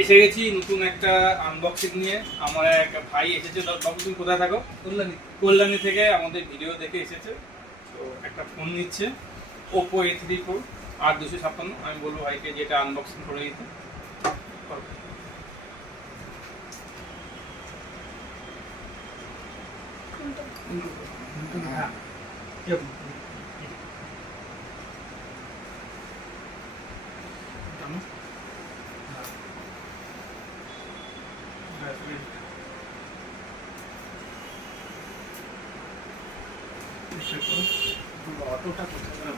এসে গেছি নতুন একটা আনবক্সিং নিয়ে। আমার এক ভাই এসেছে। বাবু তুমি কোথায় থাকো? কল্যাণী থেকে আমাদের ভিডিও দেখে এসেছে। তো একটা ফোন নিচ্ছে, ওপো A34 8 256। আমি বলবো ভাইকে যে এটা আনবক্সিং করে দিতে। হ্যাঁ অটোটা কোথায়?